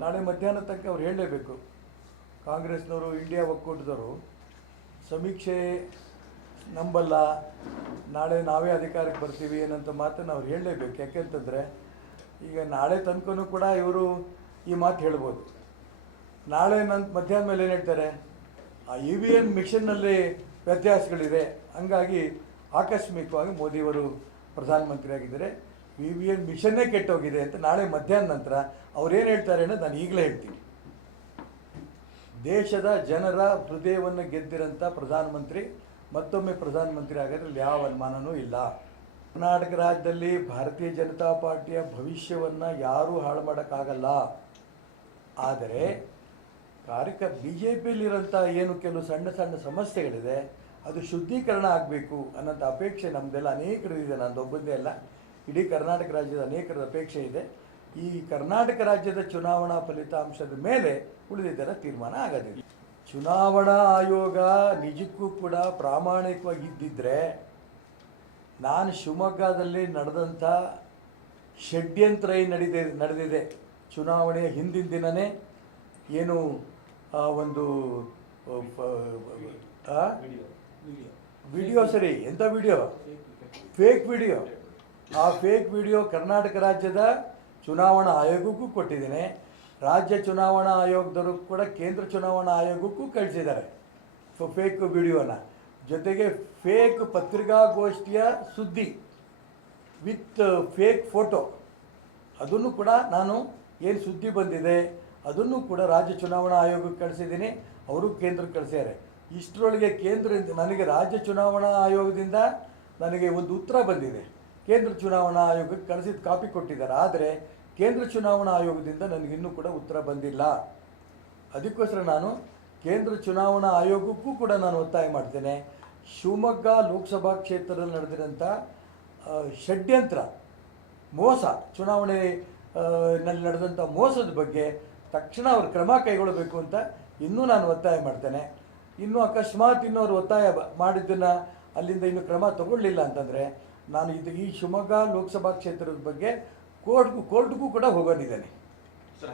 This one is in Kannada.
ನಾಳೆ ಮಧ್ಯಾಹ್ನ ತನಕ ಅವ್ರು ಹೇಳಲೇಬೇಕು. ಕಾಂಗ್ರೆಸ್ನವರು, ಇಂಡಿಯಾ ಒಕ್ಕೂಟದವರು ಸಮೀಕ್ಷೆ ನಂಬಲ್ಲ, ನಾಳೆ ನಾವೇ ಅಧಿಕಾರಕ್ಕೆ ಬರ್ತೀವಿ ಏನಂತ ಮಾತನ್ನು ಅವ್ರು ಹೇಳಲೇಬೇಕು. ಯಾಕೆಂತಂದರೆ ಈಗ ನಾಳೆ ತನಕನೂ ಕೂಡ ಇವರು ಈ ಮಾತು ಹೇಳ್ಬೋದು. ನಾಳೆ ಮಧ್ಯಾಹ್ನ ಮೇಲೆ ಏನು ಹೇಳ್ತಾರೆ, ಆ EVM ಮಿಷನ್ನಲ್ಲಿ ವ್ಯತ್ಯಾಸಗಳಿದೆ, ಹಂಗಾಗಿ ಆಕಸ್ಮಿಕವಾಗಿ ಮೋದಿಯವರು ಪ್ರಧಾನಮಂತ್ರಿ ಆಗಿದ್ದಾರೆ, EVM ಮಿಷನ್ನೇ ಕೆಟ್ಟೋಗಿದೆ ಅಂತ ನಾಳೆ ಮಧ್ಯಾಹ್ನ ನಂತರ ಅವ್ರೇನು ಹೇಳ್ತಾರೆ ಅನ್ನೋದು ನಾನು ಈಗಲೇ ಹೇಳ್ತೀನಿ. ದೇಶದ ಜನರ ಹೃದಯವನ್ನು ಗೆದ್ದಿರೋಂಥ ಪ್ರಧಾನಮಂತ್ರಿ ಮತ್ತೊಮ್ಮೆ ಪ್ರಧಾನಮಂತ್ರಿ ಆಗೋದ್ರಲ್ಲಿ ಯಾವ ಅನುಮಾನವೂ ಇಲ್ಲ. ಕರ್ನಾಟಕ ರಾಜ್ಯದಲ್ಲಿ ಭಾರತೀಯ ಜನತಾ ಪಾರ್ಟಿಯ ಭವಿಷ್ಯವನ್ನು ಯಾರೂ ಹಾಳು ಮಾಡೋಕ್ಕಾಗಲ್ಲ. ಆದರೆ BJPಯಲ್ಲಿರೋಂಥ ಏನು ಕೆಲವು ಸಣ್ಣ ಸಣ್ಣ ಸಮಸ್ಯೆಗಳಿದೆ, ಅದು ಶುದ್ಧೀಕರಣ ಆಗಬೇಕು ಅನ್ನೋಂಥ ಅಪೇಕ್ಷೆ ನಮ್ಮದೆಲ್ಲ ಅನೇಕರಿದೆ. ನಂದೊಬ್ಬಂದೇ ಅಲ್ಲ, ಇಡೀ ಕರ್ನಾಟಕ ರಾಜ್ಯದ ಅನೇಕರ ಅಪೇಕ್ಷೆ ಇದೆ. ಈ ಕರ್ನಾಟಕ ರಾಜ್ಯದ ಚುನಾವಣಾ ಫಲಿತಾಂಶದ ಮೇಲೆ ಉಳಿದಿದ್ದರ ತೀರ್ಮಾನ ಆಗೋದಿಲ್ಲ. ಚುನಾವಣಾ ಆಯೋಗ ನಿಜಕ್ಕೂ ಕೂಡ ಪ್ರಾಮಾಣಿಕವಾಗಿ ಇದ್ದಿದ್ದರೆ ನಾನು ಶಿವಮೊಗ್ಗದಲ್ಲಿ ನಡೆದಂಥ ಷಡ್ಯಂತ್ರ ನಡೆದಿದೆ ಚುನಾವಣೆಯ ಹಿಂದಿನ ದಿನವೇ ಏನು ಒಂದು ವಿಡಿಯೋ, ಸರಿ ಎಂಥ ವಿಡಿಯೋ, ಫೇಕ್ ವಿಡಿಯೋ, ಆ ಫೇಕ್ ವಿಡಿಯೋ ಕರ್ನಾಟಕ ರಾಜ್ಯದ ಚುನಾವಣಾ ಆಯೋಗಕ್ಕೂ ಕೊಟ್ಟಿದ್ದೇನೆ. ರಾಜ್ಯ ಚುನಾವಣಾ ಆಯೋಗದವರು ಕೂಡ ಕೇಂದ್ರ ಚುನಾವಣಾ ಆಯೋಗಕ್ಕೂ ಕಳಿಸಿದ್ದಾರೆ ಫೇಕ್ ವಿಡಿಯೋನ. ಜೊತೆಗೆ ಫೇಕ್ ಪತ್ರಿಕಾಗೋಷ್ಠಿಯ ಸುದ್ದಿ ವಿತ್ ಫೇಕ್ ಫೋಟೋ, ಅದನ್ನು ಕೂಡ ನಾನು ಏನು ಸುದ್ದಿ ಬಂದಿದೆ ಅದನ್ನು ಕೂಡ ರಾಜ್ಯ ಚುನಾವಣಾ ಆಯೋಗಕ್ಕೆ ಕಳಿಸಿದ್ದೀನಿ, ಅವರು ಕೇಂದ್ರಕ್ಕೆ ಕಳಿಸಿದ್ದಾರೆ. ಇಷ್ಟರೊಳಗೆ ಕೇಂದ್ರದಿಂದ ನನಗೆ ರಾಜ್ಯ ಚುನಾವಣಾ ಆಯೋಗದಿಂದ ನನಗೆ ಒಂದು ಉತ್ತರ ಬಂದಿದೆ, ಕೇಂದ್ರ ಚುನಾವಣಾ ಆಯೋಗಕ್ಕೆ ಕಳಿಸಿದ ಕಾಪಿ ಕೊಟ್ಟಿದ್ದಾರೆ. ಆದರೆ ಕೇಂದ್ರ ಚುನಾವಣಾ ಆಯೋಗದಿಂದ ನನಗಿನ್ನೂ ಕೂಡ ಉತ್ತರ ಬಂದಿಲ್ಲ. ಅದಕ್ಕೋಸ್ಕರ ನಾನು ಕೇಂದ್ರ ಚುನಾವಣಾ ಆಯೋಗಕ್ಕೂ ಕೂಡ ನಾನು ಒತ್ತಾಯ ಮಾಡ್ತೇನೆ, ಶಿವಮೊಗ್ಗ ಲೋಕಸಭಾ ಕ್ಷೇತ್ರದಲ್ಲಿ ನಡೆದಿರೋಂಥ ಷಡ್ಯಂತ್ರ, ಮೋಸ, ಚುನಾವಣೆಯಲ್ಲಿ ನಡೆದಂಥ ಮೋಸದ ಬಗ್ಗೆ ತಕ್ಷಣ ಅವರು ಕ್ರಮ ಕೈಗೊಳ್ಳಬೇಕು ಅಂತ ಇನ್ನೂ ನಾನು ಒತ್ತಾಯ ಮಾಡ್ತೇನೆ. ಇನ್ನೂ ಅಕಸ್ಮಾತ್ ಇನ್ನವರು ಒತ್ತಾಯ ಮಾಡಿದ್ದನ್ನು ಅಲ್ಲಿಂದ ಇನ್ನೂ ಕ್ರಮ ತಗೊಳ್ಳಿಲ್ಲ ಅಂತಂದರೆ ನಾನು ಈ ಶಿವಮೊಗ್ಗ ಲೋಕಸಭಾ ಕ್ಷೇತ್ರದ ಬಗ್ಗೆ ಕೋರ್ಟ್ಗೂ ಕೂಡ ಹೋಗೋದಿದ್ದೇನೆ.